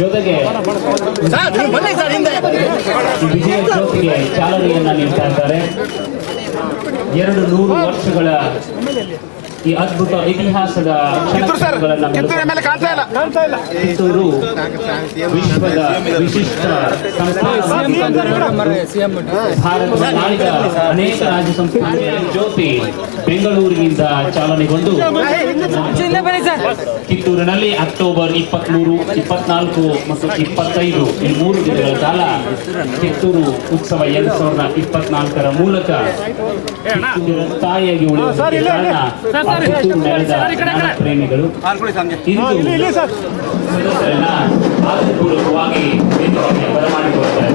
ಜೊತೆಗೆ ವಿಜಯ ಜ್ಯೋತಿಗೆ ಚಾಲನೆಯನ್ನ ನೀಡ್ತಾ ಇದ್ದಾರೆ. 200 ವರ್ಷಗಳ ಈ ಅದ್ಭುತ ಇತಿಹಾಸದ ಕಿತ್ತೂರು ವಿಶ್ವದ ವಿಶಿಷ್ಟ ಭಾರತದ ನಾಡಿದ ಅನೇಕ ರಾಜ್ಯ ಸಂಸ್ಥಾನಗಳ ಜ್ಯೋತಿ ಬೆಂಗಳೂರಿನಿಂದ ಚಾಲನೆಗೊಂಡು ಕಿತ್ತೂರಿನಲ್ಲಿ ಅಕ್ಟೋಬರ್ 23, 24 ಮತ್ತು 25 ಈ 3 ದಿನಗಳ ಕಾಲ ಕಿತ್ತೂರು ಉತ್ಸವ 2024ರ ಮೂಲಕ ಕಿತ್ತೂರು ತಾಯಿಯಾಗಿ ಉಳಿಯುವುದಕ್ಕೆ ಕಾರಣ ಕಿತ್ತೂರು ನೆಲದ ಜ್ಞಾನ ಪ್ರೇಮಿಗಳು ಇಂದು ಸದಸ್ಯರನ್ನ ಆದರಪೂರ್ವಕವಾಗಿ ವೇದಿಕೆಗೆ ಬರಮಾಡಿಕೊಳ್ತಾರೆ.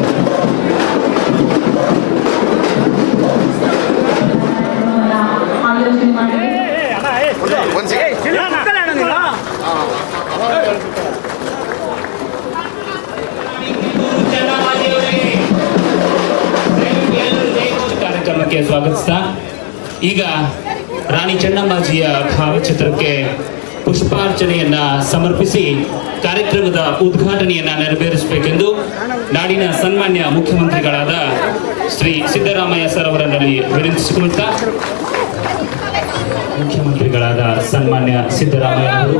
ಕಾರ್ಯಕ್ರಮಕ್ಕೆ ಸ್ವಾಗತಿಸ್ತಾ ಈಗ ರಾಣಿ ಚೆನ್ನಮ್ಮಾಜಿಯ ಭಾವಚಿತ್ರಕ್ಕೆ ಪುಷ್ಪಾರ್ಚನೆಯನ್ನ ಸಮರ್ಪಿಸಿ ಕಾರ್ಯಕ್ರಮದ ಉದ್ಘಾಟನೆಯನ್ನ ನೆರವೇರಿಸಬೇಕೆಂದು ನಾಡಿನ ಸನ್ಮಾನ್ಯ ಮುಖ್ಯಮಂತ್ರಿಗಳಾದ ಶ್ರೀ ಸಿದ್ದರಾಮಯ್ಯ ಸರ್ ಅವರಲ್ಲಿ ವಿನಂತಿಸಿಕೊಳ್ತಾ, ಮುಖ್ಯಮಂತ್ರಿಗಳಾದ ಸನ್ಮಾನ್ಯ ಸಿದ್ದರಾಮಯ್ಯ ಅವರು,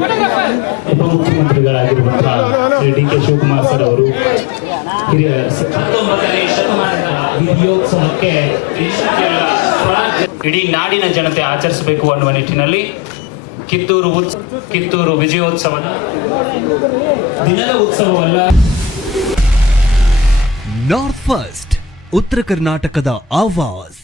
ಉಪಮುಖ್ಯಮಂತ್ರಿಗಳಾಗಿರುವಂತಹ ಶ್ರೀ ಡಿ ಕೆ ಶಿವಕುಮಾರ್ ಸರ್ ಅವರು, ಹಿರಿಯ 19ನೇ ಶತಮಾನದ ವಿಜಯೋತ್ಸವಕ್ಕೆ ಇಡೀ ನಾಡಿನ ಜನತೆ ಆಚರಿಸಬೇಕು ಅನ್ನುವ ನಿಟ್ಟಿನಲ್ಲಿ ಕಿತ್ತೂರು ವಿಜಯೋತ್ಸವದ ದಿನದ ಉತ್ಸವವಲ್ಲ. ನಾರ್ತ್ ಫಸ್ಟ್ ಉತ್ತರ ಕರ್ನಾಟಕದ ಆವಾಜ್.